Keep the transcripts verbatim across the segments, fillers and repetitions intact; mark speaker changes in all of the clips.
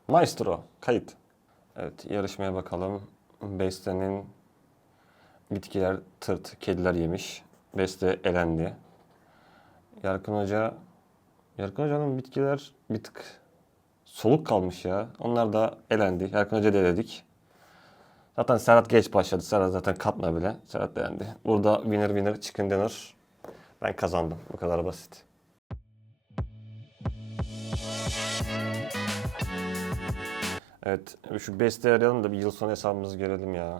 Speaker 1: Maestro, kayıt. Evet, yarışmaya bakalım. Beste'nin bitkiler tırt, kediler yemiş. Beste elendi. Yarkın Hoca, Yarkın Hoca'nın bitkiler bir tık soluk kalmış ya. Onlar da elendi. Yarkın Hoca da eledik. Zaten Serhat geç başladı. Serhat zaten katma bile. Serhat elendi. Burada winner winner chicken dinner. Ben kazandım. Bu kadar basit. Evet, şu Beste'yi arayalım da bir yıl sonu hesabımızı görelim ya.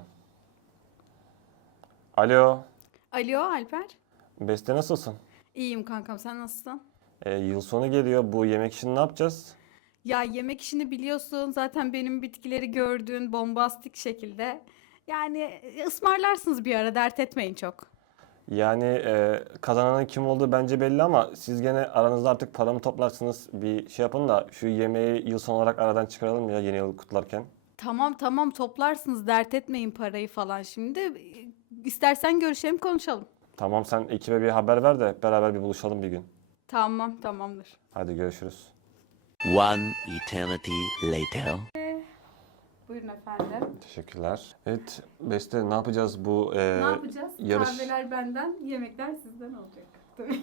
Speaker 1: Alo,
Speaker 2: Alo Alper.
Speaker 1: Beste nasılsın?
Speaker 2: İyiyim kankam, sen nasılsın?
Speaker 1: Ee, yıl sonu geliyor. Bu yemek işini ne yapacağız?
Speaker 2: Ya yemek işini biliyorsun, zaten benim bitkileri gördüğün bombastik şekilde. Yani e, ısmarlarsınız bir ara, dert etmeyin çok.
Speaker 1: Yani e, kazananın kim olduğu bence belli ama siz gene aranızda artık paramı toplarsınız. Bir şey yapın da şu yemeği yıl sonu olarak aradan çıkaralım ya yeni yıl kutlarken.
Speaker 2: Tamam tamam toplarsınız, dert etmeyin parayı falan şimdi. E, İstersen görüşelim konuşalım.
Speaker 1: Tamam sen ekibe bir haber ver de hep beraber bir buluşalım bir gün.
Speaker 2: Tamam tamamdır.
Speaker 1: Hadi görüşürüz.
Speaker 3: One eternity later.
Speaker 2: Buyurun efendim.
Speaker 1: Teşekkürler. Evet Beste ne yapacağız bu e,
Speaker 2: Ne yapacağız?
Speaker 1: yarış?
Speaker 2: Kahveler benden, yemekler sizden olacak. Tabii.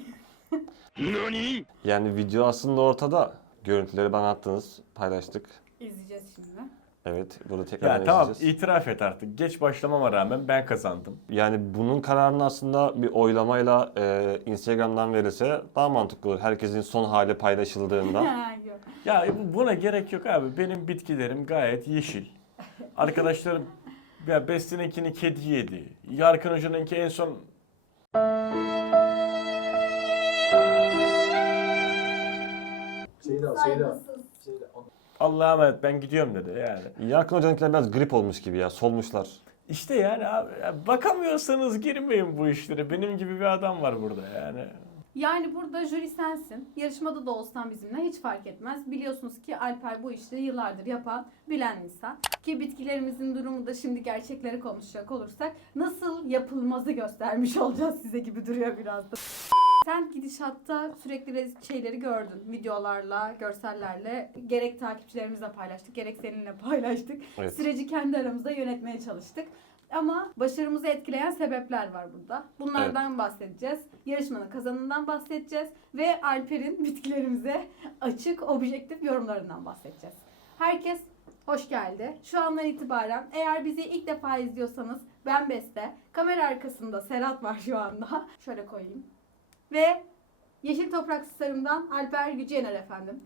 Speaker 1: Yani video aslında ortada. Görüntüleri bana attınız, paylaştık.
Speaker 2: İzleyeceğiz şimdi.
Speaker 1: Evet, burada tekrardan
Speaker 4: Ya tamam,
Speaker 1: izleyeceğiz.
Speaker 4: itiraf et artık. Geç başlamama rağmen ben kazandım.
Speaker 1: Yani bunun kararını aslında bir oylamayla e, Instagram'dan verilse daha mantıklı olur. Herkesin son hali paylaşıldığında.
Speaker 2: Ha, yok.
Speaker 4: Ya bu- buna gerek yok abi. Benim bitkilerim gayet yeşil. Arkadaşlarım ya Beste'ninkini kedi yedi. Yarkın Hoca'nınki en son
Speaker 5: Şeyda, Şeyda. Şeyda.
Speaker 4: Allah'a emanet ben gidiyorum dedi yani.
Speaker 1: Yarkın Hoca'nınkiler biraz grip olmuş gibi ya, solmuşlar.
Speaker 4: İşte yani abi ya bakamıyorsanız girmeyin bu işlere. Benim gibi bir adam var burada yani.
Speaker 2: Yani burada jüri sensin. Yarışmada da olsan bizimle hiç fark etmez. Biliyorsunuz ki Alper bu işleri yıllardır yapan, bilen insan. Ki bitkilerimizin durumu da şimdi gerçekleri konuşacak olursak nasıl yapılmazı göstermiş olacağız size gibi duruyor biraz da. Sen gidişatta sürekli rez- şeyleri gördün. Videolarla, görsellerle. Gerek takipçilerimizle paylaştık, gerek seninle paylaştık.
Speaker 1: Evet.
Speaker 2: Süreci kendi aramızda yönetmeye çalıştık. Ama başarımızı etkileyen sebepler var burada. Bunlardan bahsedeceğiz. Yarışmanın kazanından bahsedeceğiz. Ve Alper'in bitkilerimize açık, objektif yorumlarından bahsedeceğiz. Herkes hoş geldi. Şu andan itibaren eğer bizi ilk defa izliyorsanız ben Beste. Kamera arkasında Serhat var şu anda. Şöyle koyayım. Ve Yeşil Toprak Starım'dan Alper Yüceyener efendim.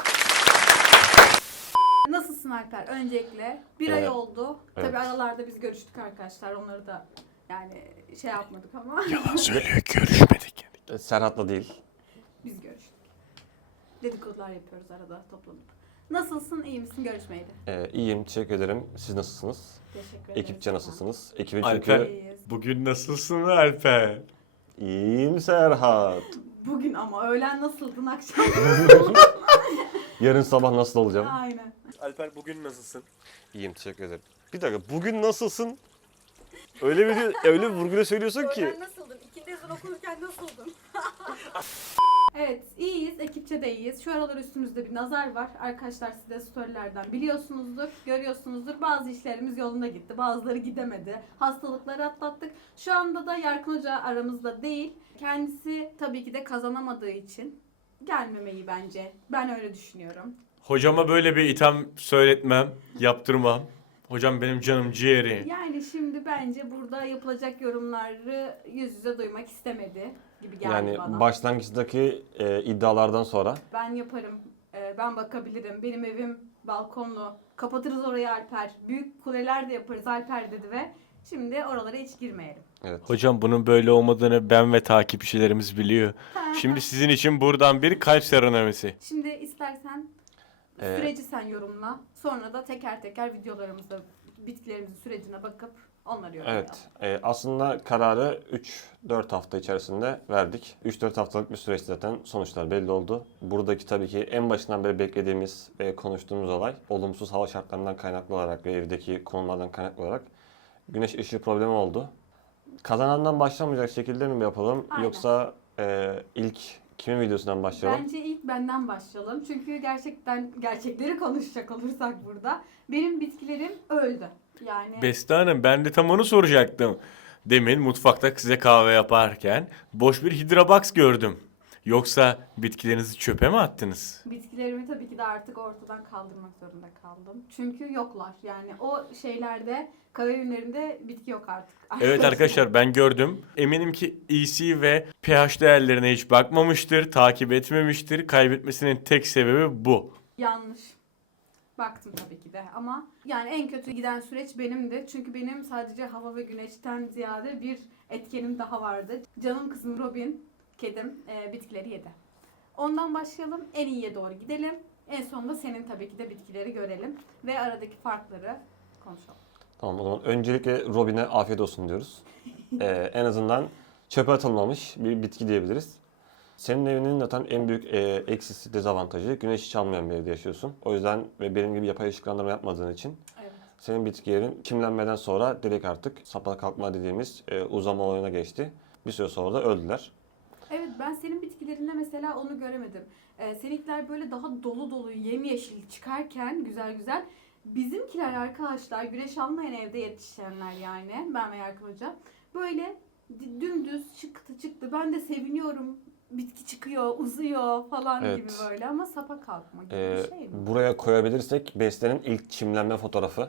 Speaker 2: Nasılsın Alper? Öncelikle bir ay
Speaker 1: Evet.
Speaker 2: oldu.
Speaker 1: Evet.
Speaker 2: Tabii aralarda biz görüştük arkadaşlar. Onları da yani şey yapmadık ama
Speaker 4: Yalan söylüyor, görüşmedik.
Speaker 1: E, Serhat'la değil.
Speaker 2: biz görüştük. Dedikodular yapıyoruz arada toplanıp. Nasılsın? İyi misin? Görüşmeydi.
Speaker 1: E, iyiyim, teşekkür ederim. Siz nasılsınız?
Speaker 2: Teşekkür ederim.
Speaker 1: Ekipçe nasılsınız? Ekibin
Speaker 4: Alper.
Speaker 1: çünkü...
Speaker 2: İyiyiz.
Speaker 4: Bugün nasılsın Alper?
Speaker 1: İyiyim Serhat.
Speaker 2: Bugün ama öğlen nasıldın, akşam?
Speaker 1: Yarın sabah nasıl olacağım?
Speaker 2: Aynen.
Speaker 4: Alper bugün nasılsın?
Speaker 1: İyiyim, teşekkür ederim. Bir dakika, bugün nasılsın? Öyle bir öyle bir vurguyla söylüyorsun ki.
Speaker 2: Öğlen nasıldın? İkinci ezan okunurken nasıldın? Evet, iyiyiz. Ekipçe de iyiyiz. Şu aralar üstümüzde bir nazar var. Arkadaşlar siz de storylerden biliyorsunuzdur, görüyorsunuzdur. Bazı işlerimiz yolunda gitti. Bazıları gidemedi. Hastalıkları atlattık. Şu anda da Yarkın Hoca aramızda değil. Kendisi tabii ki de kazanamadığı için gelmemeyi bence. Ben öyle düşünüyorum.
Speaker 4: Hocama böyle bir itham söyletmem, yaptırmam. Hocam benim canım ciğeri.
Speaker 2: Yani şimdi bence burada yapılacak yorumları yüz yüze duymak istemedi gibi geldi
Speaker 1: Yani
Speaker 2: bana.
Speaker 1: başlangıçtaki e, iddialardan sonra
Speaker 2: Ben yaparım. Ee, ben bakabilirim. Benim evim balkonlu. Kapatırız orayı Alper. Büyük kuleler de yaparız Alper dedi ve şimdi oralara hiç girmeyelim.
Speaker 1: evet.
Speaker 4: Hocam bunun böyle olmadığını ben ve takipçilerimiz biliyor. Şimdi sizin için buradan bir kalp serenemesi.
Speaker 2: Şimdi istersen
Speaker 1: Ee,
Speaker 2: süreci sen yorumla. Sonra da teker teker videolarımızda bitkilerimizin sürecine bakıp onları yorumlayalım.
Speaker 1: Evet. E, aslında kararı üç dört hafta içerisinde verdik. üç dört haftalık bir süreç zaten sonuçlar belli oldu. Buradaki tabii ki en başından beri beklediğimiz ve konuştuğumuz olay olumsuz hava şartlarından kaynaklı olarak ve evdeki konumlardan kaynaklı olarak güneş ışığı problemi oldu. Kazanandan başlamayacak şekilde mi yapalım
Speaker 2: Aynen.
Speaker 1: yoksa e, ilk Kimin videosundan başlayalım?
Speaker 2: Bence ilk benden başlayalım. Çünkü gerçekten gerçekleri konuşacak olursak burada. Benim bitkilerim öldü. Yani
Speaker 4: Beste Hanım, ben de tam onu soracaktım. Demin mutfakta size kahve yaparken boş bir Hidrabox gördüm. Yoksa bitkilerinizi çöpe mi attınız?
Speaker 2: bitkilerimi tabii ki de artık ortadan kaldırmak zorunda kaldım. Çünkü yoklar. Yani o şeylerde, kahve ürünlerinde bitki yok artık.
Speaker 4: Evet arkadaşlar, ben gördüm. Eminim ki E C ve pH değerlerine hiç bakmamıştır, takip etmemiştir. Kaybetmesinin tek sebebi bu.
Speaker 2: Yanlış. Baktım tabii ki de ama yani en kötü giden süreç benimdi. Çünkü benim sadece hava ve güneşten ziyade bir etkenim daha vardı. Canım kızım Robin, kedim e, bitkileri yedi. Ondan başlayalım, en iyiye doğru gidelim. En sonunda senin tabii ki de bitkileri görelim ve aradaki farkları konuşalım.
Speaker 1: Tamam, o zaman öncelikle Robin'e afiyet olsun diyoruz. Ee, en azından çöpe atılmamış bir bitki diyebiliriz. Senin evinin zaten en büyük e, eksisi, dezavantajı güneş hiç almayan bir evde yaşıyorsun. O yüzden ve benim gibi yapay ışıklandırma yapmadığın için
Speaker 2: Evet.
Speaker 1: senin bitkilerin çimlenmeden sonra direkt artık sapa kalkma dediğimiz e, uzama olayına geçti. Bir süre sonra da öldüler.
Speaker 2: Evet, ben senin bitkilerinde mesela onu göremedim. Ee, seninkiler böyle daha dolu dolu yemyeşil çıkarken güzel güzel. Bizimkiler arkadaşlar güneş almayan evde yetişenler yani ben ve Yarkın Hoca. Böyle d- dümdüz çıktı çıktı. Ben de seviniyorum. Bitki çıkıyor, uzuyor falan
Speaker 1: Evet.
Speaker 2: gibi böyle ama sapa kalkma gibi
Speaker 1: Ee,
Speaker 2: bir şey mi?
Speaker 1: buraya koyabilirsek Beste'nin ilk çimlenme fotoğrafı.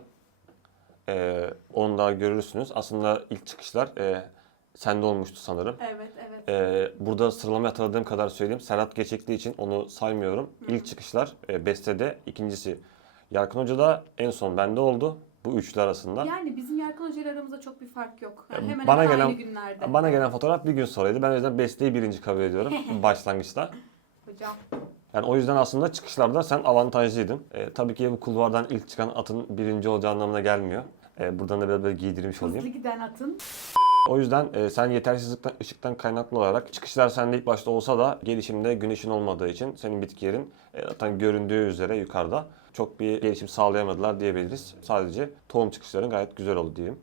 Speaker 1: Ee, onu da görürsünüz. Aslında ilk çıkışlar e, sende olmuştu sanırım.
Speaker 2: Evet, evet.
Speaker 1: Ee, burada sıralamayı hatırladığım kadar söyleyeyim. Serhat geçikliği için onu saymıyorum.
Speaker 2: Hı hı.
Speaker 1: İlk çıkışlar e, Beste'de, ikincisi Yarkın Hoca'da, en son bende oldu. Bu üçlü arasında.
Speaker 2: Yani bizim Yarkın Hoca ile aramızda çok bir fark yok. Yani
Speaker 1: Ya
Speaker 2: hemen
Speaker 1: bana
Speaker 2: hemen
Speaker 1: gelen-
Speaker 2: aynı günlerde.
Speaker 1: Bana gelen fotoğraf bir gün sonraydı. Ben o yüzden Beste'yi birinci kabul ediyorum başlangıçta.
Speaker 2: Hocam.
Speaker 1: Yani o yüzden aslında çıkışlarda sen avantajlıydın. E, tabii ki bu kulvardan ilk çıkan atın birinci olacağı anlamına gelmiyor. E, buradan da biraz böyle giydirmiş
Speaker 2: Hızlı
Speaker 1: olayım.
Speaker 2: giden atın.
Speaker 1: O yüzden e, sen yetersizlikten, ışıktan kaynaklı olarak çıkışlar sende ilk başta olsa da gelişimde güneşin olmadığı için senin bitkilerin e, zaten göründüğü üzere yukarıda çok bir gelişim sağlayamadılar diyebiliriz. Sadece tohum çıkışların gayet güzel oldu diyeyim.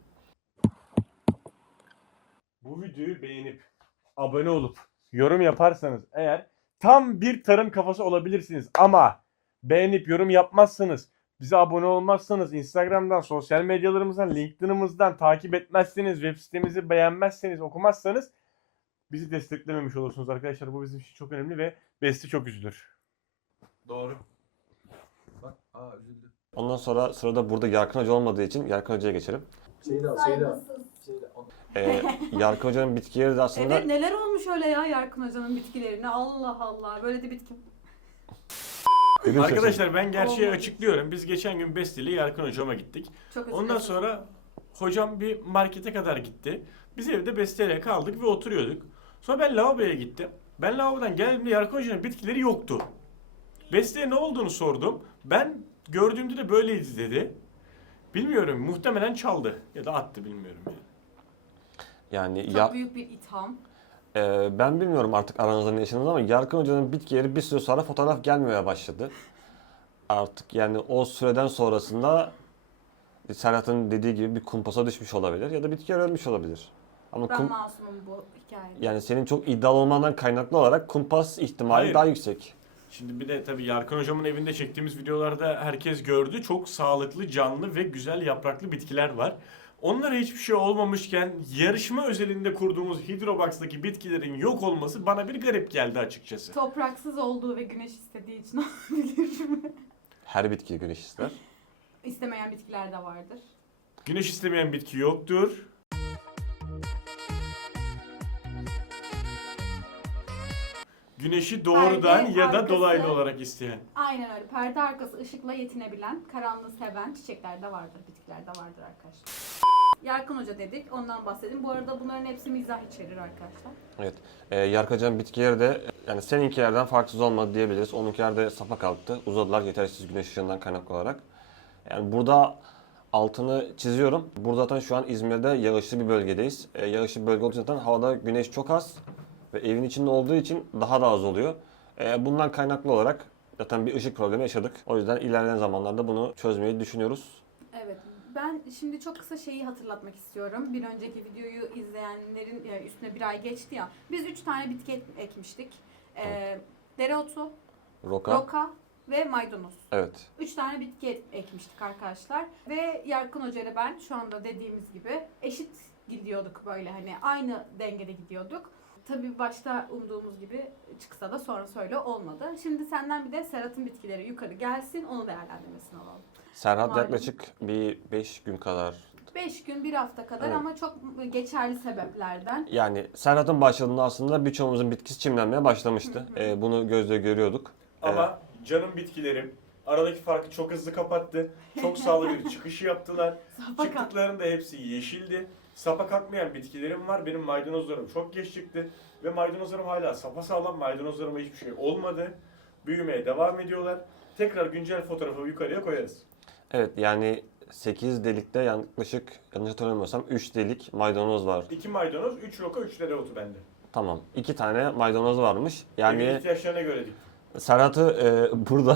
Speaker 4: Bu videoyu beğenip, abone olup, yorum yaparsanız eğer tam bir tarım kafası olabilirsiniz. Ama beğenip yorum yapmazsanız, bize abone olmazsanız, Instagram'dan, sosyal medyalarımızdan, LinkedIn'ımızdan takip etmezseniz, web sitemizi beğenmezseniz, okumazsanız bizi desteklememiş olursunuz arkadaşlar. Bu bizim için çok önemli ve Besti çok üzülür.
Speaker 5: Doğru. Bak, aa üzüldü.
Speaker 1: Ondan sonra sırada burada Yarkın Hoca olmadığı için Yarkın Hoca'ya geçelim.
Speaker 5: Şeyde al, şeyde al. Şeyde al.
Speaker 1: E, Yarkın Hoca'nın bitkileri de aslında...
Speaker 2: Evet, neler olmuş öyle ya Yarkın Hoca'nın bitkilerine. Allah Allah. Böyle de bitki.
Speaker 1: Ürün seçimi.
Speaker 4: Arkadaşlar ben gerçeği
Speaker 2: Olmamış.
Speaker 4: açıklıyorum. Biz geçen gün Besti ile Yarkın hocama gittik.
Speaker 2: Çok özür
Speaker 4: Ondan
Speaker 2: dilerim.
Speaker 4: sonra hocam bir markete kadar gitti. Biz evde Beste'yle kaldık ve oturuyorduk. Sonra ben lavaboya gittim. Ben lavabodan geldiğimde Yarkın Hoca'nın bitkileri yoktu. Beste'ye ne olduğunu sordum. Ben gördüğümde de böyleydi dedi. Bilmiyorum, muhtemelen çaldı ya da attı, bilmiyorum yani.
Speaker 1: Yani
Speaker 2: Çok
Speaker 1: ya,
Speaker 2: büyük bir itham.
Speaker 1: e, ben bilmiyorum artık aranızda ne yaşadınız ama Yarkın Hoca'nın bitkileri bir süre sonra fotoğraf gelmemeye başladı. Artık yani o süreden sonrasında Serhat'ın dediği gibi bir kumpasa düşmüş olabilir ya da bitkiler ölmüş olabilir. Ama
Speaker 2: Ben
Speaker 1: kum,
Speaker 2: masumum bu hikayede.
Speaker 1: yani senin çok iddialı olmandan kaynaklı olarak kumpas ihtimali
Speaker 4: Hayır.
Speaker 1: daha yüksek.
Speaker 4: Şimdi bir de tabii Yarkın hocamın evinde çektiğimiz videolarda herkes gördü. Çok sağlıklı, canlı ve güzel yapraklı bitkiler var. Onlara hiçbir şey olmamışken yarışma özelinde kurduğumuz Hidrobox'taki bitkilerin yok olması bana bir garip geldi açıkçası.
Speaker 2: Topraksız olduğu ve güneş istediği için olabilir mi?
Speaker 1: Her bitki güneş ister.
Speaker 2: İstemeyen bitkiler de vardır.
Speaker 4: Güneş istemeyen bitki yoktur. Güneşi doğrudan
Speaker 2: Perde
Speaker 4: ya da
Speaker 2: arkası-
Speaker 4: dolaylı olarak isteyen.
Speaker 2: Aynen öyle. Perde arkası ışıkla yetinebilen, karanlığı seven çiçekler de vardır, bitkiler de vardır arkadaşlar. Yarkın Hoca dedik, ondan bahsedeyim. Bu arada bunların hepsi mizah içerir arkadaşlar.
Speaker 1: Evet. E, Yarkın Hoca'nın bitkileri de yani seninkilerden farksız olmadı diyebiliriz. Onunkiler de sapa kalktı. Uzadılar yetersiz güneş ışığından kaynaklı olarak. Yani burada altını çiziyorum. Burada zaten şu an İzmir'de yağışlı bir bölgedeyiz. E, yağışlı bir bölge olduğu için zaten havada güneş çok az ve evin içinde olduğu için daha da az oluyor. E, bundan kaynaklı olarak zaten bir ışık problemi yaşadık. O yüzden ilerleyen zamanlarda bunu çözmeyi düşünüyoruz.
Speaker 2: Evet. Ben şimdi çok kısa şeyi hatırlatmak istiyorum. Bir önceki videoyu izleyenlerin yani üstüne bir ay geçti ya. Biz üç tane bitki ek- ekmiştik. Ee, dereotu,
Speaker 1: Roka.
Speaker 2: roka ve maydanoz.
Speaker 1: Evet.
Speaker 2: Üç tane bitki ekmiştik arkadaşlar. Ve Yarkın Hoca ile ben şu anda dediğimiz gibi eşit gidiyorduk böyle hani aynı dengede gidiyorduk. Tabii başta umduğumuz gibi çıksa da sonra söyle olmadı. Şimdi senden bir de Serhat'ın bitkileri yukarı gelsin, onu değerlendirmesini alalım.
Speaker 1: Serhat
Speaker 2: Malum.
Speaker 1: yaklaşık bir beş gün kadar.
Speaker 2: beş gün, bir hafta kadar
Speaker 1: Evet.
Speaker 2: ama çok geçerli sebeplerden.
Speaker 1: Yani Serhat'ın başladığında aslında birçoğumuzun bitkisi çimlenmeye başlamıştı.
Speaker 2: Hı hı.
Speaker 1: Ee, bunu gözle görüyorduk.
Speaker 4: Ama canım bitkilerim aradaki farkı çok hızlı kapattı. Çok sağlıklı bir çıkışı yaptılar.
Speaker 2: Fakat
Speaker 4: Çıktıklarında hepsi yeşildi. Sapa kalkmayan bitkilerim var. Benim maydanozlarım çok geç çıktı. Ve maydanozlarım hala sapasağlam. Maydanozlarıma hiçbir şey olmadı. Büyümeye devam ediyorlar. Tekrar güncel fotoğrafı yukarıya koyarız.
Speaker 1: Evet, yani sekiz delikte yaklaşık, yanlış hatırlamıyorsam üç delik maydanoz var.
Speaker 4: iki maydanoz, üç roka, üç dereotu bende.
Speaker 1: Tamam. iki tane maydanoz varmış.
Speaker 4: Yani
Speaker 1: Yani
Speaker 4: ihtiyaçlarına göre diktim.
Speaker 1: Serhat'ı e, burada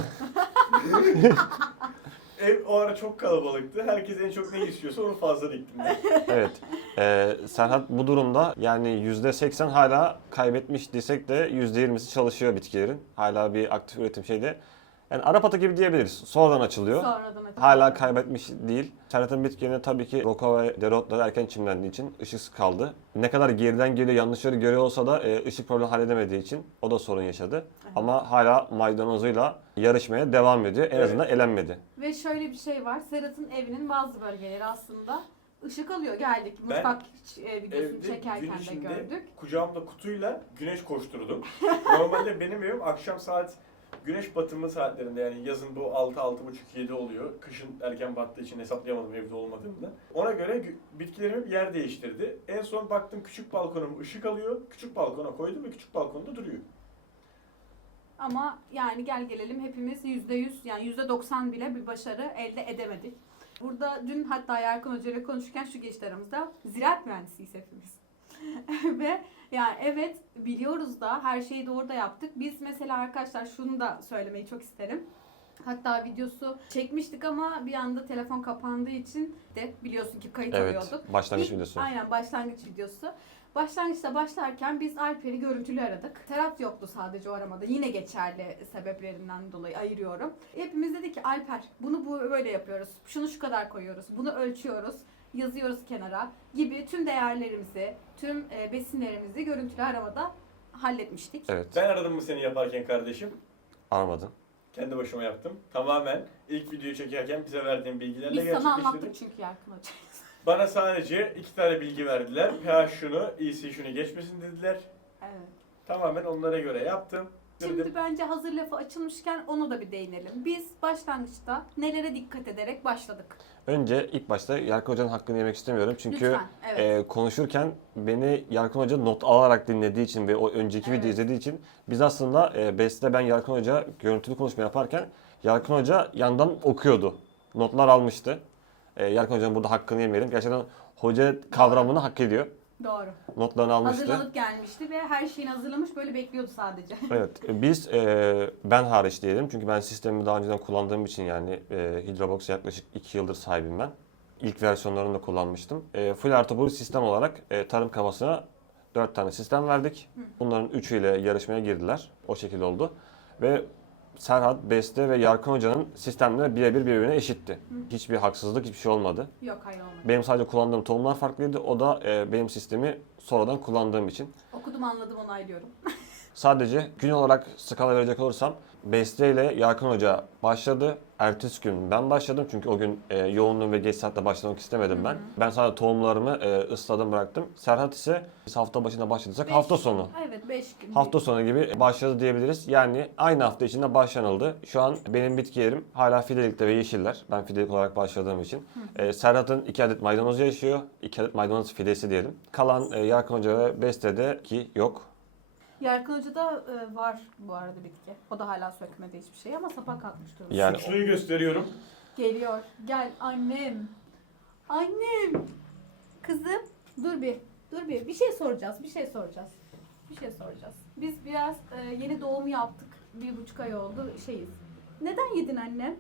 Speaker 4: Ev o ara çok kalabalıktı. Herkes en çok ne istiyorsa onu fazla diktim ben.
Speaker 1: evet. E, Serhat bu durumda yani yüzde seksen hala kaybetmiş desek de yüzde yirmisi çalışıyor bitkilerin. Hala bir aktif üretim şeyde. Yani Arap atı gibi diyebiliriz. Sonradan açılıyor.
Speaker 2: sonradan
Speaker 1: Hala kaybetmiş değil. Serhat'ın bitkilerine tabii ki roka ve dereotları erken çimlendiği için ışıksız kaldı. Ne kadar geriden geliyor, yanlışları görüyor olsa da e, ışık problemi halledemediği için o da sorun yaşadı.
Speaker 2: Evet.
Speaker 1: Ama hala maydanozuyla yarışmaya devam ediyor. En
Speaker 4: Evet.
Speaker 1: azından elenmedi.
Speaker 2: Ve şöyle bir şey var. Serhat'ın evinin bazı bölgeleri aslında ışık alıyor. Geldik
Speaker 4: Ben
Speaker 2: mutfak e, videosunu
Speaker 4: Evde gün
Speaker 2: çekerken de
Speaker 4: içinde
Speaker 2: gördük.
Speaker 4: kucağımda kutuyla güneş koşturdum. Normalde benim evim akşam saat güneş batımı saatlerinde, yani yazın bu altı altı buçuk yedi oluyor. Kışın erken battığı için hesaplayamadım evde olmadığımda. Ona göre gü- bitkilerim hep yer değiştirdi. En son baktım küçük balkonum ışık alıyor. Küçük balkona koydum ve küçük balkonda duruyor.
Speaker 2: Ama yani gel gelelim hepimiz yüzde yüz yani yüzde doksan bile bir başarı elde edemedik. Burada dün hatta Yarkın Hoca ile konuşurken şu geçti aramızda. Ziraat mühendisiyiz hepimiz. Ve yani evet biliyoruz da her şeyi doğru da yaptık. Biz mesela arkadaşlar şunu da söylemeyi çok isterim. Hatta videosu çekmiştik ama bir anda telefon kapandığı için de biliyorsun ki kayıt
Speaker 1: Evet.
Speaker 2: alıyorduk.
Speaker 1: Başlangıç
Speaker 2: İlk-
Speaker 1: videosu.
Speaker 2: Aynen başlangıç videosu. Başlangıçta başlarken biz Alper'i görüntülü aradık. Serhat yoktu sadece o aramada. Yine geçerli sebeplerinden dolayı ayırıyorum. Hepimiz dedik ki Alper bunu bu böyle yapıyoruz. Şunu şu kadar koyuyoruz. Bunu ölçüyoruz. Yazıyoruz kenara gibi tüm değerlerimizi, tüm e, besinlerimizi görüntülü aramada halletmiştik.
Speaker 1: Evet.
Speaker 4: Ben aradım mı seni yaparken kardeşim?
Speaker 1: Aramadım.
Speaker 4: Kendi başıma yaptım. Tamamen ilk videoyu çekerken bize verdiğin bilgilerle
Speaker 2: Biz sana anlattık
Speaker 4: gerçekleştirdim.
Speaker 2: çünkü Yarkın Hoca.
Speaker 4: Bana sadece iki tane bilgi verdiler. pH şunu, iyisi şunu geçmesin dediler.
Speaker 2: Evet.
Speaker 4: Tamamen onlara göre yaptım.
Speaker 2: Şimdi
Speaker 4: Dedim,
Speaker 2: bence hazır lafı açılmışken ona da bir değinelim. Biz başlangıçta nelere dikkat ederek başladık?
Speaker 1: Önce ilk başta Yarkın Hoca'nın hakkını yemek istemiyorum. Çünkü
Speaker 2: Lütfen, evet.
Speaker 1: e, konuşurken beni Yarkın Hoca not alarak dinlediği için ve o önceki
Speaker 2: Evet.
Speaker 1: videoyu izlediği için biz aslında e, Best'te ben Yarkın Hoca görüntülü konuşma yaparken Yarkın Hoca yandan okuyordu. Notlar almıştı. E, Yarkın Hoca'nın burada hakkını yemeyelim. Gerçekten hoca kavramını hak ediyor.
Speaker 2: Doğru.
Speaker 1: Notlarını almıştı.
Speaker 2: Hazırlanıp gelmişti ve her şeyini hazırlamış böyle bekliyordu sadece.
Speaker 1: Evet, e, biz e, ben hariç diyelim çünkü ben sistemi daha önceden kullandığım için yani e, Hydrobox'a yaklaşık iki yıldır sahibim ben. İlk versiyonlarını da kullanmıştım. E, full artı blue sistem olarak e, tarım kafasına dört tane sistem verdik. Bunların üçüyle yarışmaya girdiler. O şekilde oldu. Ve Serhat, Beste ve Yarkın Hoca'nın sistemleri birebir birbirine eşitti. Hiçbir haksızlık, hiçbir şey olmadı.
Speaker 2: Yok hayır olmadı.
Speaker 1: Benim sadece kullandığım tohumlar farklıydı. O da e, benim sistemi sonradan kullandığım için.
Speaker 2: Okudum anladım onaylıyorum.
Speaker 1: Sadece gün olarak skala verecek olursam Beste ile Yarkın Hoca başladı. Ertesi gün ben başladım çünkü o gün e, yoğunluğum ve geç saatte başlamak istemedim ben. Ben sadece tohumlarımı e, ısladım bıraktım. Serhat ise biz hafta başında başladıysak
Speaker 2: Beş-
Speaker 1: hafta sonu.
Speaker 2: Evet beş gün.
Speaker 1: Hafta sonu gibi başladı diyebiliriz. Yani aynı hafta içinde başlanıldı. Şu an benim bitkilerim hala fidelikte ve yeşiller. Ben fidelik olarak başladığım için. E, Serhat'ın iki adet maydanozu yaşıyor. iki adet maydanoz fidesi diyelim. Kalan e, Yarkın Hoca ve Beste'de ki yok.
Speaker 2: Yarkın Hoca'da e, var bu arada bitki. O da hala sökmedi hiçbir şey ama sapa kalkmış durumda.
Speaker 1: Yani
Speaker 4: suçluyu gösteriyorum.
Speaker 2: Geliyor. Gel annem. Annem. Kızım. Dur bir. Dur bir. Bir şey soracağız. Bir şey soracağız. Bir şey soracağız. Biz biraz e, yeni doğum yaptık. Bir buçuk ay oldu. Şeyiz. Neden yedin annem?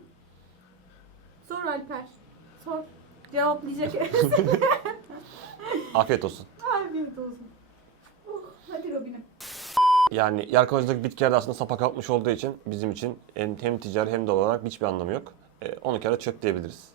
Speaker 2: Sor Alper. Sor. Cevaplayacak.
Speaker 1: afiyet olsun.
Speaker 2: Afiyet olsun. Oh, hadi Robin'im.
Speaker 1: Yani Yarkavacı'daki bitkiler de aslında sapa kalkmış olduğu için bizim için hem, hem ticari hem de olarak hiçbir anlamı yok. E, onu kere çöp diyebiliriz.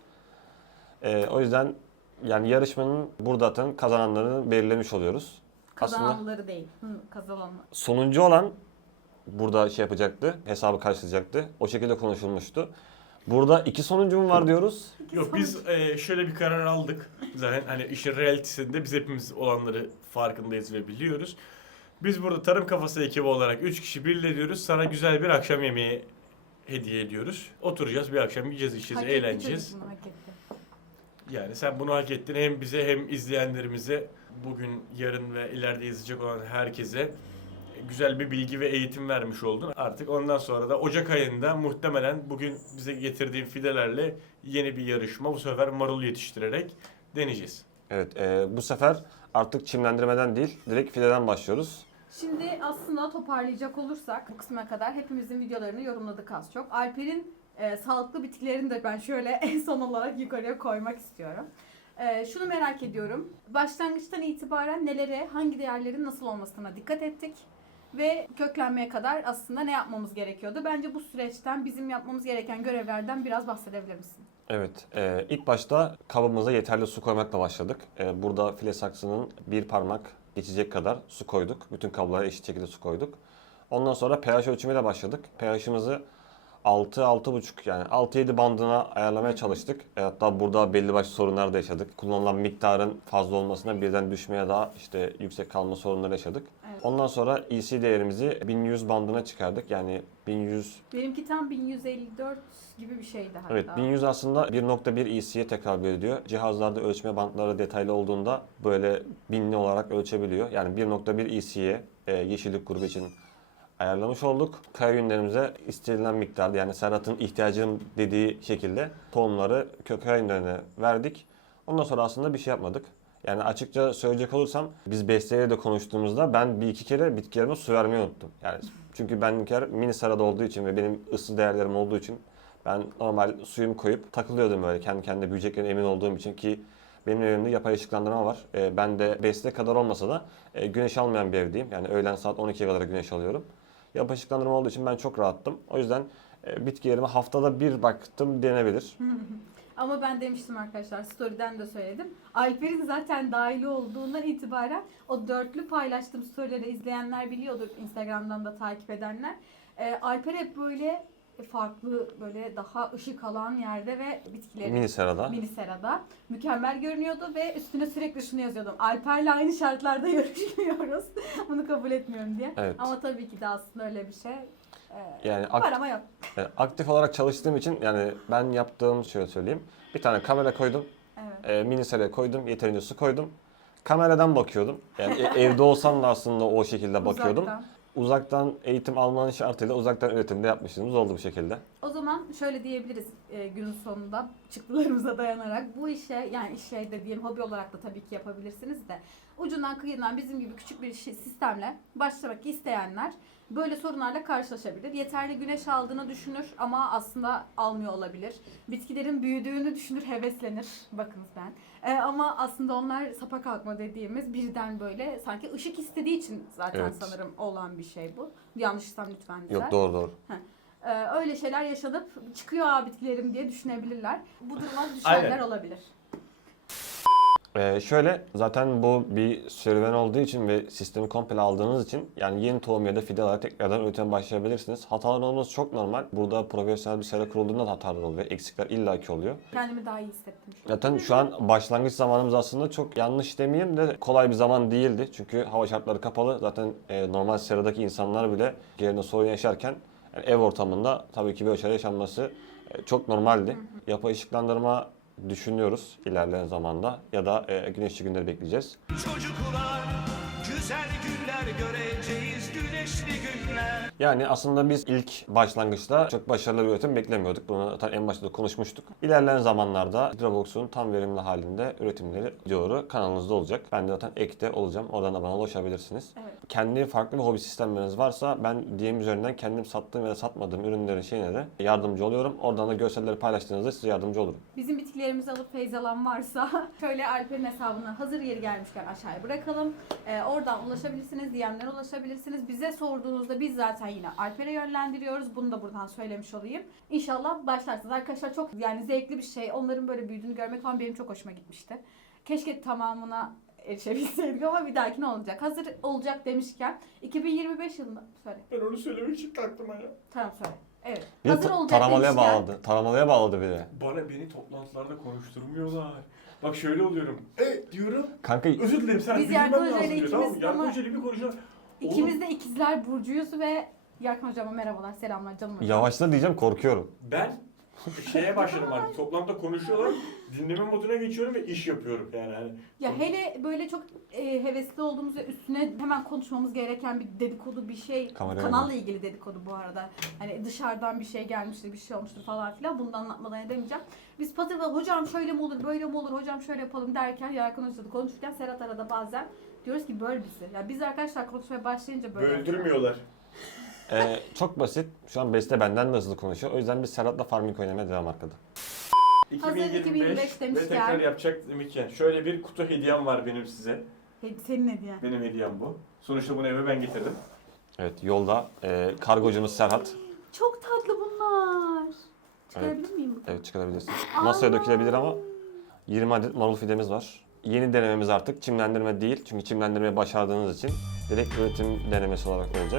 Speaker 1: E, o yüzden yani yarışmanın burada zaten kazananlarını belirlemiş oluyoruz. Aslında
Speaker 2: Kazananları değil, hı, kazananlar.
Speaker 1: sonuncu olan burada şey yapacaktı, hesabı karşılayacaktı. O şekilde konuşulmuştu. Burada iki sonuncu mu var diyoruz?
Speaker 4: Yok biz e, şöyle bir karar aldık. Zaten hani işin realitesinde biz hepimiz olanları farkındayız ve biliyoruz. Biz burada Tarım Kafası ekibi olarak üç kişi birleşiyoruz. Sana güzel bir akşam yemeği hediye ediyoruz. Oturacağız, bir akşam yiyeceğiz, içeceğiz,
Speaker 2: Hak etti
Speaker 4: eğleneceğiz.
Speaker 2: çocuk bunu, hak etti.
Speaker 4: Yani sen bunu hak ettin. Hem bize hem izleyenlerimize, bugün, yarın ve ileride izleyecek olan herkese güzel bir bilgi ve eğitim vermiş oldun. Artık ondan sonra da Ocak ayında muhtemelen bugün bize getirdiğin fidelerle yeni bir yarışma. Bu sefer marul yetiştirerek deneyeceğiz.
Speaker 1: Evet, e, bu sefer artık çimlendirmeden değil, direkt fileden başlıyoruz.
Speaker 2: Şimdi aslında toparlayacak olursak bu kısma kadar hepimizin videolarını yorumladık az çok. Alper'in e, sağlıklı bitkilerini de ben şöyle en son olarak yukarıya koymak istiyorum. E, şunu merak ediyorum. Başlangıçtan itibaren nelere, hangi değerlerin nasıl olmasına dikkat ettik. Ve köklenmeye kadar aslında ne yapmamız gerekiyordu? Bence bu süreçten bizim yapmamız gereken görevlerden biraz bahsedebilir misin?
Speaker 1: Evet, e, ilk başta kabımıza yeterli su koymakla başladık. E, burada file saksının bir parmak geçecek kadar su koyduk. Bütün kablara eşit şekilde su koyduk. Ondan sonra pH ölçümüyle başladık. pH'imizi altı altı buçuk yani altı yedi bandına ayarlamaya çalıştık. E, hatta burada belli başlı sorunlar da yaşadık. Kullanılan miktarın fazla olmasına birden düşmeye daha işte yüksek kalma sorunları yaşadık.
Speaker 2: Evet.
Speaker 1: Ondan sonra E C değerimizi bin yüz bandına çıkardık. Yani bin yüz.
Speaker 2: Benimki tam bin yüz elli dört gibi bir şeydi hatta.
Speaker 1: Evet, bin yüz aslında bir nokta bir E C'ye tekabül ediyor. Cihazlarda ölçme bantları detaylı olduğunda böyle binli olarak ölçebiliyor. Yani bir nokta bir E C'ye e, yeşillik grubu için ayarlamış olduk. Kaya ürünlerimize istenilen miktarda yani Serhat'ın ihtiyacım dediği şekilde tohumları kök kaya ürünlerine verdik. Ondan sonra aslında bir şey yapmadık. Yani açıkça söyleyecek olursam biz besteyle de konuştuğumuzda ben bir iki kere bitkilerime su vermeyi unuttum. Yani çünkü benimkiler mini serada olduğu için ve benim ısı değerlerim olduğu için ben normal suyumu koyup takılıyordum böyle kendi kendine büyüyeceklerine emin olduğum için ki benim evimde yapay ışıklandırma var. E, ben de beste kadar olmasa da e, güneş almayan bir evdeyim. Yani öğlen saat on ikiye kadar güneş alıyorum. Yapay ışıklandırma olduğu için ben çok rahattım. O yüzden e, bitkilerime haftada bir baktım denebilir.
Speaker 2: Ama ben demiştim arkadaşlar, story'den de söyledim. Alper'in zaten dahili olduğundan itibaren o dörtlü paylaştığım story'leri izleyenler biliyordur, Instagram'dan da takip edenler. Ee, Alper hep böyle farklı, böyle daha ışık alan yerde ve bitkileri
Speaker 1: Mini serada.
Speaker 2: mini serada mükemmel görünüyordu ve üstüne sürekli şunu yazıyordum: Alper'le aynı şartlarda yarışmıyoruz. Bunu kabul etmiyorum diye.
Speaker 1: Evet.
Speaker 2: Ama tabii ki de aslında öyle bir şey e,
Speaker 1: Yani
Speaker 2: var
Speaker 1: ak-
Speaker 2: ama yok.
Speaker 1: e, aktif olarak çalıştığım için yani ben yaptığım şöyle söyleyeyim. Bir tane kamera koydum.
Speaker 2: Evet.
Speaker 1: E, mini seraya koydum. Yeterince su koydum. Kameradan bakıyordum. Yani e- evde olsam da aslında o şekilde bakıyordum.
Speaker 2: Uzaktan.
Speaker 1: Uzaktan eğitim almanın şartıyla uzaktan üretimde yapmışlığımız oldu bu şekilde.
Speaker 2: O zaman şöyle diyebiliriz e, günün sonunda çıktılarımıza dayanarak bu işe, yani işe de diyelim, hobi olarak da tabii ki yapabilirsiniz de ucundan kıyından bizim gibi küçük bir şey- sistemle başlamak isteyenler böyle sorunlarla karşılaşabilir. Yeterli güneş aldığını düşünür ama aslında almıyor olabilir. Bitkilerin büyüdüğünü düşünür, heveslenir. Bakınız ben. E, ama aslında onlar sapa kalkma dediğimiz birden böyle sanki ışık istediği için zaten
Speaker 1: Evet.
Speaker 2: sanırım olan bir şey bu. Yanlışsam lütfen düzelt.
Speaker 1: Yok doğru doğru.
Speaker 2: Ee, öyle şeyler yaşanıp çıkıyor "Aa, bitkilerim" diye düşünebilirler. Bu duruma düşenler
Speaker 4: Aynen.
Speaker 2: olabilir.
Speaker 1: Ee, şöyle zaten bu bir serüven olduğu için ve sistemi komple aldığınız için yani yeni tohum ya da fide alarak tekrardan üretime başlayabilirsiniz. Hatalar olması çok normal. Burada profesyonel bir sera kurulduğunda da hatalar oluyor. Eksikler illaki oluyor.
Speaker 2: Kendimi daha iyi hissettim şu an.
Speaker 1: Zaten şu an başlangıç zamanımız aslında çok yanlış demeyeyim de kolay bir zaman değildi. Çünkü hava şartları kapalı. Zaten e, normal seradaki insanlar bile yerine sorun yaşarken yani ev ortamında tabii ki böyle şeyler yaşanması e, çok normaldi. Yapay ışıklandırma düşünüyoruz ilerleyen zamanda ya da e, güneşli günleri bekleyeceğiz.
Speaker 6: Çocuklar güzel günler göreceğiz, güneşli günler.
Speaker 1: Yani aslında biz ilk başlangıçta çok başarılı bir üretim beklemiyorduk. Bunu zaten en başta da konuşmuştuk. İlerleyen zamanlarda Hydrobox'un tam verimli halinde üretimleri videoları kanalınızda olacak. Ben de zaten ekte olacağım. Oradan da bana ulaşabilirsiniz.
Speaker 2: Evet.
Speaker 1: Kendi farklı bir hobi sistemleriniz varsa ben D M üzerinden kendim sattığım ya da satmadığım ürünlerin şeyine de yardımcı oluyorum. Oradan da görselleri paylaştığınızda size yardımcı olurum.
Speaker 2: Bizim bitkilerimizi alıp feyz alan varsa şöyle Alper'in hesabını hazır yeri gelmişken aşağıya bırakalım. Ee, oradan ulaşabilirsiniz, D M'lere ulaşabilirsiniz. Bize sorduğunuzda biz zaten yine Alper'e yönlendiriyoruz. Bunu da buradan söylemiş olayım. İnşallah başlarsınız. Arkadaşlar çok yani zevkli bir şey. Onların böyle büyüdüğünü görmek falan benim çok hoşuma gitmişti. Keşke tamamına erişebilseydik ama bir dahaki ne olacak? Hazır olacak demişken iki bin yirmi beş yılında söyle.
Speaker 4: Ben onu söylemek için aklıma ya.
Speaker 2: Tamam söyle. Evet.
Speaker 1: Bir de
Speaker 2: Hazır
Speaker 1: ta-
Speaker 2: olacak
Speaker 1: taramalıya
Speaker 2: demişken.
Speaker 1: bağladı. Taramalıya bağladı bir de.
Speaker 4: Bana beni toplantılarda konuşturmuyorlar. Bak şöyle oluyorum. E diyorum.
Speaker 1: Kanka
Speaker 4: Özür dilerim sen
Speaker 2: Biz
Speaker 4: bilmem
Speaker 2: Yarkın
Speaker 4: lazım
Speaker 2: Hoca'yla
Speaker 4: diyor. Tamam mı?
Speaker 2: ikimiz
Speaker 4: Yarkın
Speaker 2: ama-
Speaker 4: Hoca'yla bir konuşuyorlar.
Speaker 2: İkimiz de ikizler burcuyuz ve Yarkın Hocama merhabalar, selamlar canım hocam.
Speaker 1: yavaşla diyeceğim, korkuyorum.
Speaker 4: Ben şeye başladım artık. Toplantıda konuşuyorlar. Dinleme moduna geçiyorum ve iş yapıyorum yani. Hani
Speaker 2: Ya hele böyle çok e, hevesli olduğumuz ve üstüne hemen konuşmamız gereken bir dedikodu bir şey.
Speaker 1: Kameraya
Speaker 2: Kanalla ilgili dedikodu bu arada. Hani dışarıdan bir şey gelmiştir, bir şey olmuştur falan filan. Bunu da anlatmadan edemeyeceğim. Biz patır patır hocam şöyle mi olur, böyle mi olur, hocam şöyle yapalım derken Yarkın Hoca'da konuşurken Serhat arada bazen diyoruz ki böl bizi. Ya biz arkadaşlar konuşmaya başlayınca böyle
Speaker 4: böldürmüyorlar.
Speaker 1: Ee, çok basit. Şu an Beste benden de hızlı konuşuyor. O yüzden biz Serhat'la farming oynamaya devam arkada.
Speaker 2: Hazır iki bin yirmi beş
Speaker 4: ve
Speaker 2: demişken-
Speaker 4: tekrar yapacak demişken şöyle bir kutu hediyem var benim size.
Speaker 2: He- senin hediyen.
Speaker 4: Benim hediyem bu. Sonuçta bunu eve ben getirdim.
Speaker 1: Evet, yolda e, kargocumuz Serhat.
Speaker 2: Çok tatlı bunlar. Çıkarabilir miyim?
Speaker 1: Evet, çıkarabilirsin. Masaya dökülebilir ama yirmi adet marul fidemiz var. Yeni denememiz artık çimlendirme değil. Çünkü çimlendirmeyi başardığınız için direkt üretim denemesi olarak olacak.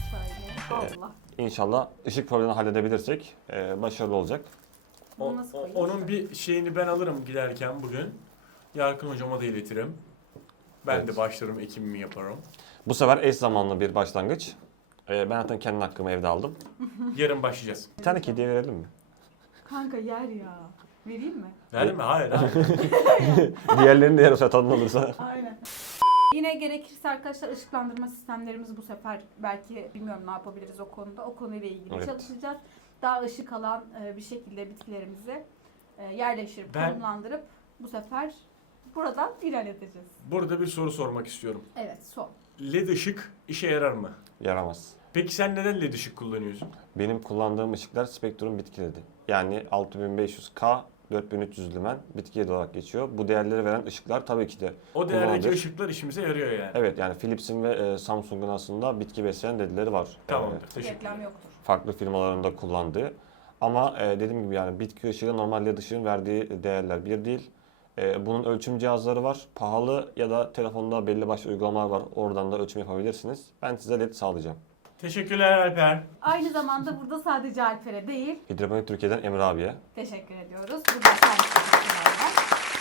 Speaker 2: Şöyle.
Speaker 1: Evet.
Speaker 2: Allah.
Speaker 1: İnşallah ışık problemini halledebilirsek e, başarılı olacak.
Speaker 2: Bunu
Speaker 4: O-
Speaker 2: nasıl
Speaker 4: o-
Speaker 2: koyayım?
Speaker 4: onun bir şeyini ben alırım giderken bugün. Yarkın hocama da iletirim. Ben
Speaker 1: Evet.
Speaker 4: de başlarım, ekimimi yaparım.
Speaker 1: Bu sefer eş zamanlı bir başlangıç. E, ben zaten kendi hakkımı evde aldım.
Speaker 4: Yarın başlayacağız.
Speaker 1: Bir tane kediye verelim mi?
Speaker 2: Kanka yer ya. Vereyim mi?
Speaker 4: Verdin mi? Hayır, hayır.
Speaker 1: Diğerlerini de yarısı tadın olursa.
Speaker 2: Aynen. Yine gerekirse arkadaşlar ışıklandırma sistemlerimizi bu sefer belki bilmiyorum ne yapabiliriz o konuda. O konuyla ilgili
Speaker 1: Evet.
Speaker 2: çalışacağız. Daha ışık alan e, bir şekilde bitkilerimizi e, yerleştirip,
Speaker 4: Ben-
Speaker 2: konumlandırıp bu sefer buradan ilerleteceğiz.
Speaker 4: Burada bir soru sormak istiyorum.
Speaker 2: Evet, son.
Speaker 4: Led ışık işe yarar mı?
Speaker 1: Yaramaz.
Speaker 4: Peki sen neden led ışık kullanıyorsun?
Speaker 1: Benim kullandığım ışıklar Spektrum bitki ledi. Yani altı bin beş yüz K, dört bin üç yüz lümen bitki ledi olarak geçiyor. Bu değerleri veren ışıklar tabii ki de
Speaker 4: O değerdeki
Speaker 1: kullanılır.
Speaker 4: ışıklar işimize yarıyor yani.
Speaker 1: Evet, yani Philips'in ve e, Samsung'un aslında bitki besleyen ledileri var.
Speaker 4: Tamamdır.
Speaker 1: E,
Speaker 4: Teşekkür
Speaker 2: Reklam
Speaker 4: ederim.
Speaker 2: yoktur.
Speaker 1: farklı firmalarında kullandığı. Ama e, dediğim gibi yani bitki ışığı normal led ışığın verdiği değerler bir değil. E, bunun ölçüm cihazları var. Pahalı ya da telefonda belli başlı uygulamalar var. Oradan da ölçüm yapabilirsiniz. Ben size led sağlayacağım.
Speaker 4: Teşekkürler Alper.
Speaker 2: Aynı zamanda burada sadece Alper'e değil,
Speaker 1: Hidroponik Türkiye'den Emre abiye.
Speaker 2: teşekkür ediyoruz. Burada kendisi teşekkürler.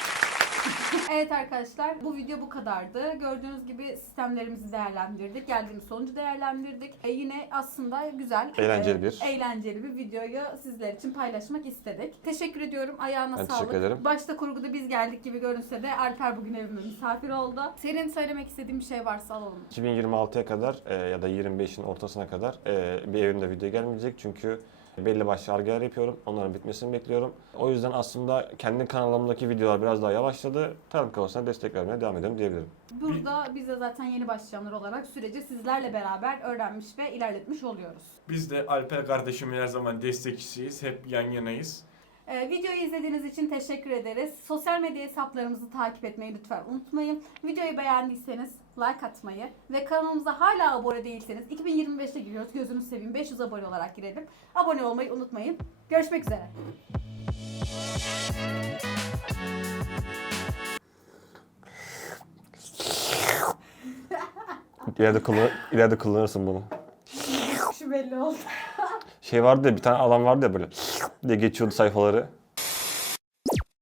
Speaker 2: Evet arkadaşlar, bu video bu kadardı. Gördüğünüz gibi sistemlerimizi değerlendirdik. Geldiğimiz sonucu değerlendirdik. E yine aslında güzel,
Speaker 1: Eğlenceli
Speaker 2: e,
Speaker 1: bir.
Speaker 2: eğlenceli bir videoyu sizler için paylaşmak istedik. Teşekkür ediyorum. Ayağına
Speaker 1: Ben
Speaker 2: sağlık.
Speaker 1: teşekkür ederim.
Speaker 2: Başta kurguda biz geldik gibi görünse de Alper bugün evime misafir oldu. Senin söylemek istediğin bir şey varsa alalım.
Speaker 1: iki bin yirmi altıya kadar e, ya da yirmi beşin ortasına kadar e, bir evimde video gelmeyecek. Çünkü belli başlı argeler yapıyorum. Onların bitmesini bekliyorum. O yüzden aslında kendi kanalımdaki videolar biraz daha yavaşladı. Tarım Kavası'na destek vermeye devam edelim diyebilirim.
Speaker 2: Burada biz de zaten yeni başlayanlar olarak süreci sizlerle beraber öğrenmiş ve ilerletmiş oluyoruz.
Speaker 4: Biz de Alper kardeşimin her zaman destekçisiyiz. Hep yan yanayız.
Speaker 2: Ee, videoyu izlediğiniz için teşekkür ederiz. Sosyal medya hesaplarımızı takip etmeyi lütfen unutmayın. Videoyu beğendiyseniz like atmayı ve kanalımıza hala abone değilseniz iki bin yirmi beşe giriyoruz. Gözünüzü seveyim. beş yüz abone olarak girelim. Abone olmayı unutmayın. Görüşmek üzere.
Speaker 1: İleride, kullan ileride kullanırsın bunu.
Speaker 2: Şu belli oldu.
Speaker 1: Şey vardı ya, bir tane alan vardı ya böyle diye geçiyordu sayfaları.